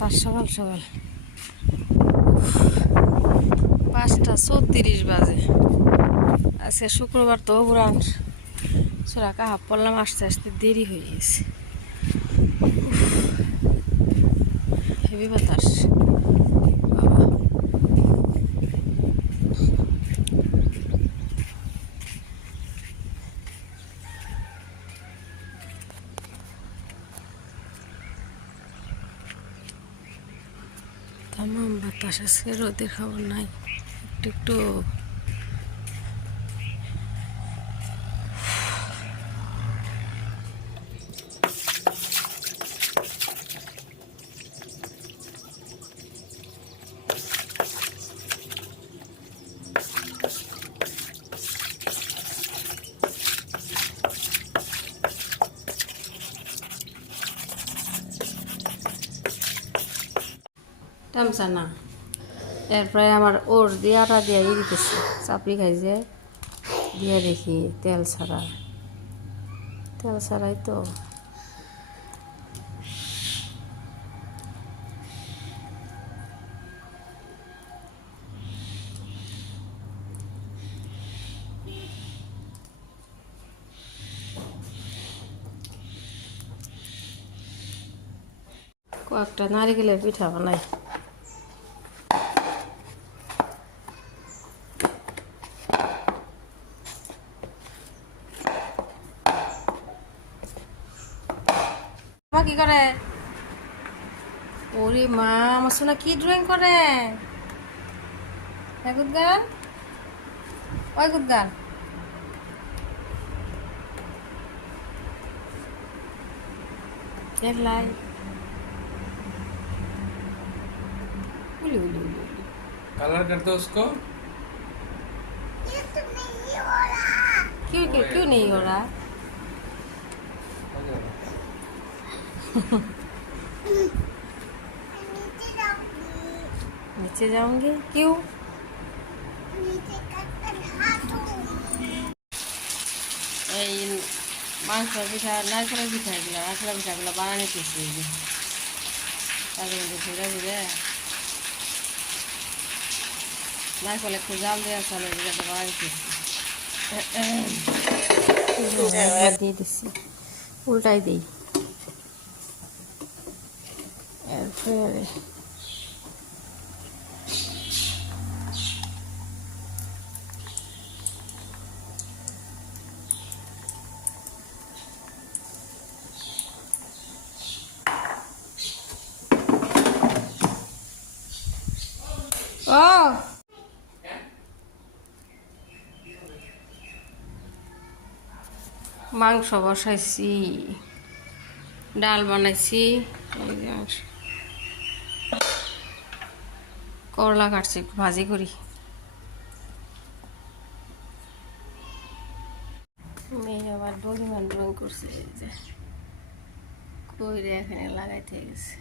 বাতাস সকাল সকাল 5:34 বাজে। আজকে শুক্রবার তো পুরান সোরা কাহা পড়লাম, আসতে আসতে দেরি হয়ে গেছে। হেভি বাতাস বাবা। তামাম বাতাস, আজকে রোদের খবর নাই একটু একটু। টামছা না, এরপরে আমার ওর দিয়ে আটা দিয়ে দিতেছি, চাপি খাইছে দিয়ে দেখি তেল ছাড়াই তো। কয়েকটা নারিকেলের পিঠা বানাই। মা কি করে? ওরে মা, আমার সোনা কি ড্রয়িং করে? গুদগান, ওই গুদগান। দেখলাই उली उली उली उली। कलर कर दो उसको। क्यों नहीं हो रहा? नीचे जाऊंगी क्यों? এই মাংস পিঠা, নারকেলের পিঠাগুলো বানানো কিছু তাদের মধ্যে ঘুরে ঘুরে নারকেল একটু জাল দেওয়া চালে যেটা বানাইতেছি দিয়ে দিচ্ছি, উল্টাই দিই। এরপরে ও মাংস বসাইছি, ডাল বানাইছি, করলা কাটছি একটু ভাজি করি। মেয়ে আবার ডলিমান ড্রয়িং করছে, যে কইরে এখানে লাগাইতে গেছে।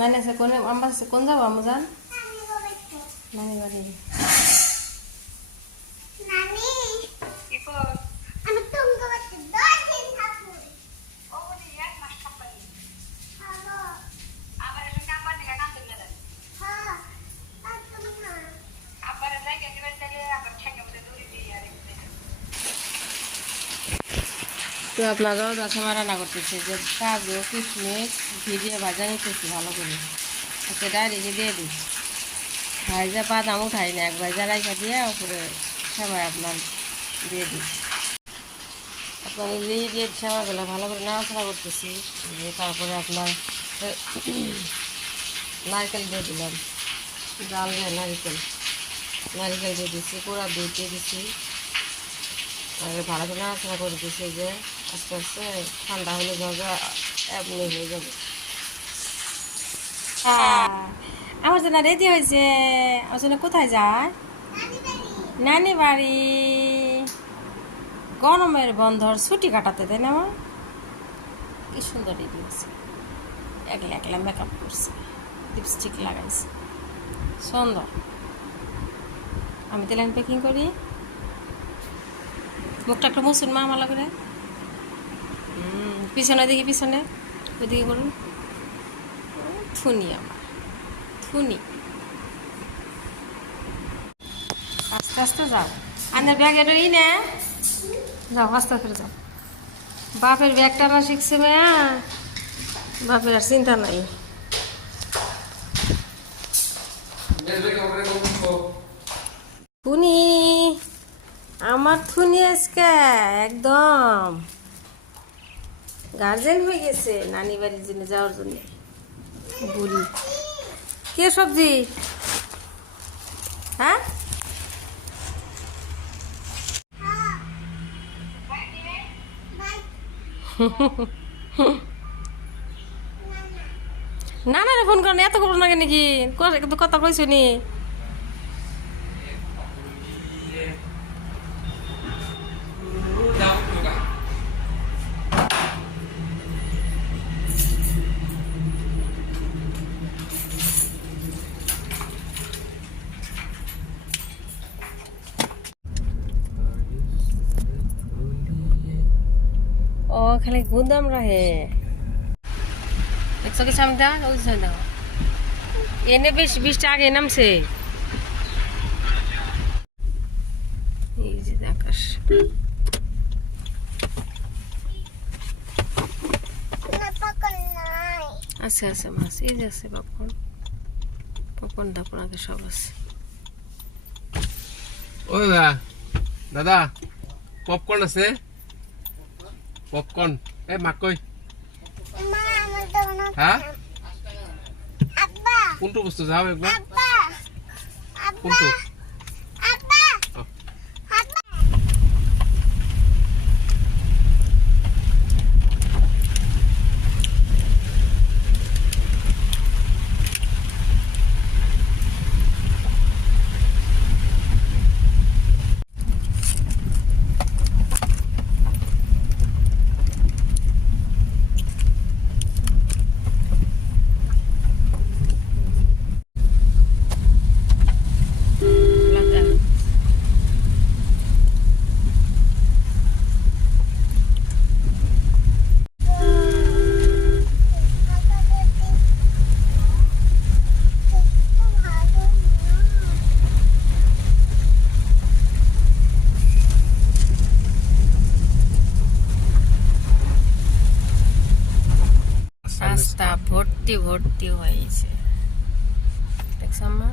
নানি আছে কোন, আমার আছে কোন যাবো আমজান? নানি বাড়ি। তো আপনারাও দশমা রান্না করতেছে, যে কাজু কিশমিশ ভিজিয়ে ভাজা নিতেছি ভালো করে, সেটা রেখে দিয়ে দিই। ভাইজা বাদাম উঠাই না, এক ভাইজা রাইখা দিয়ে উপরে সেমাই আপনার দিয়ে দিই। আপনার দিয়ে সেমাইগুলো ভালো করে নাড়াচাড়া করতেছি। তারপরে আপনার নারকেল দিয়ে দিলাম, ডাল দিয়ে নারকেল দিয়ে দিচ্ছি, কুড়া দিয়ে দিচ্ছি। আর ভালো করে নাড়াচাড়া করে দিচ্ছি, যে আস্তে আস্তে ঠান্ডা হলে যাবে, এমনি হয়ে যাবে। আমার জন্য রেডি হয়েছে। আমার জন্য কোথায় যায়? নানি বাড়ি। গরমের বন্ধর ছুটি কাটাতে, তাই না মা? কি সুন্দর রেডি হয়েছে, একলা একলা মেকআপ করছে, লিপস্টিক লাগাইছে, সুন্দর। আমি তাহলে প্যাকিং করি, মুখটা একটু মুসুন মা মালা করে। পিছনে দেখি, পিছনে ওইদিকে করুন। থুনি আমার থুনি, আস্তে আস্তে যাও। আনের ব্যাগ এটা নে, যাও আস্তে আস্তে যাও। বাপের ব্যাগটা না শিখছে মেয়া, বাপের আর চিন্তা নাই। থুনি আমার, থুনি আজকে একদম গার্জেন হয়ে গেছে নানি বাড়ির জন্য যাওয়ার জন্য। বুড়ি কে সবজি? হ্যাঁ না না ফোন করেন, এত খবর নাকি নাকি কথা কইছো নি? ও খালি গুদাম রাহে দেখছো কি সামনে দাও, ওই সামনে দাও। এনে বেশ বৃষ্টি আগে নামছে, এই যে আকাশ। আছে আছে মাছ, এই যে আছে পপকর্ন, পপকর্ন দাপন আগে সব আছে। ওই দাদা পপকর্ন আছে, পপকর্ন। এ মা কই? হ্যাঁ কোনটো বস্তু যাও একবার, কোনটো? রাস্তা ভর্তি ভর্তি হয়েছে, দেখছো মা?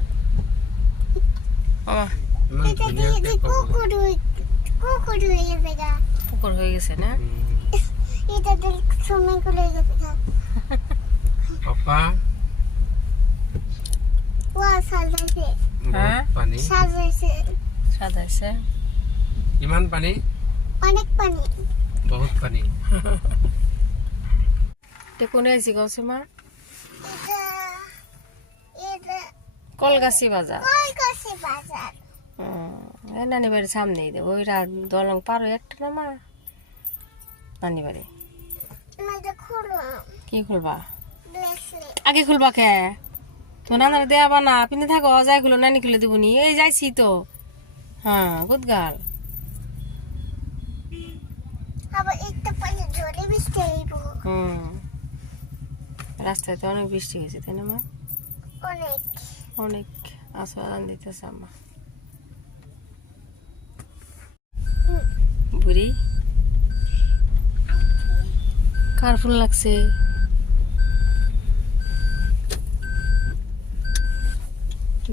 পুকুর হয়ে গেছে না? পাপা হ্যাঁ পানি সাজাইছে, ইমান পানি, অনেক পানি, বহুত পানি। কোনে আইসি গছে মা? কলগাছি বাজার, নানি বাড়ির সামনেই দে, ওই দলং পারো একটা না মা নানি বাড়ি। কি খুলবা? আগে খুলবা কে? তোমার নানার দেওয়া না, পিনে থাকো, যাই খুলো নানি খুলে দিবনি। এই যাইছি তো, হ্যাঁ গুদগাল। রাস্তায় তো অনেক বৃষ্টি হয়েছে, তাই না মা? অনেক আসান দিতেছে আম্মা। বুড়ি কার ফুল লাগছে?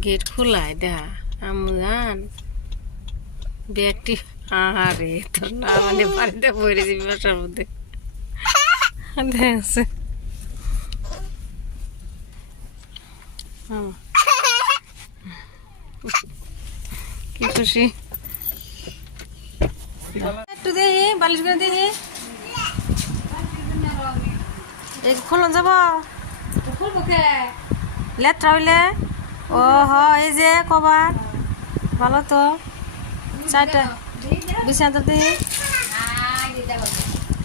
গেট খোলায় দেখা আম্মু জান ব্যাগটি। আরে তোর না মানে বাড়িতে পড়ে যাবি বাসার মধ্যে, দেখছে কি খুশি। একটু দেখি বালিশ করে দেখি, এই খোলন যাব লেট্রা হইলে। ও হ এই যে কবার ভালো তো, চারটা বিছানা দেখি।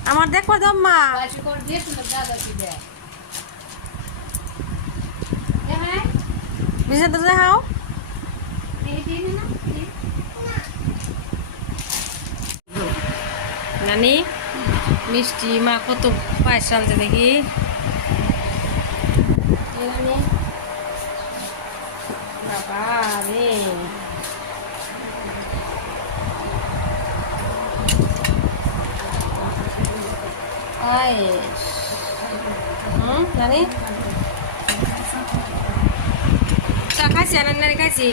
আমার দেখবা দাও মা বিজে তো যাও নানি মিষ্টি মা কত পায়েস আনতে দেখি বাবা রে পায়েস নানি চা খাইছি আর নানি খাইছি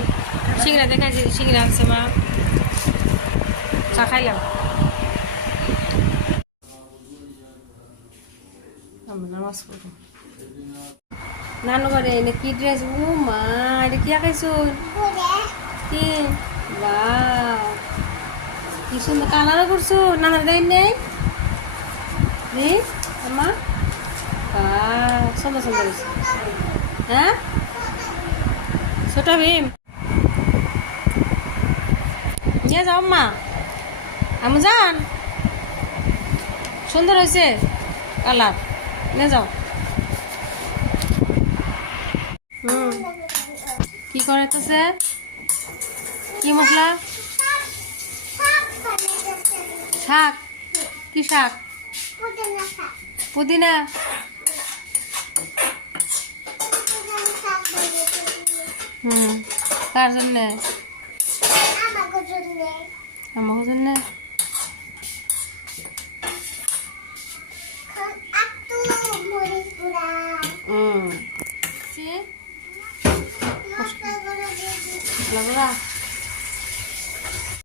সিংড়াতে খাইছি সিংড়া আছে মা চা খাইলাম আমরা নামাজ পড়বো নানু ঘরে এনে কি ড্রেস ও মা এটা কি আঁকাইছো কি বাহ কি সুন্দর কালারও করছো নানার দেয় নেই আমা বাহ সুন্দর সুন্দর হয়েছে হ্যাঁ ছোট ভীম যে যাও মা আমি যান সুন্দর হয়েছে কালার নে যাও কি করাইতেছে কি মশলা শাক কি শাক পুদিনা কার জন্যে আমার জন্যে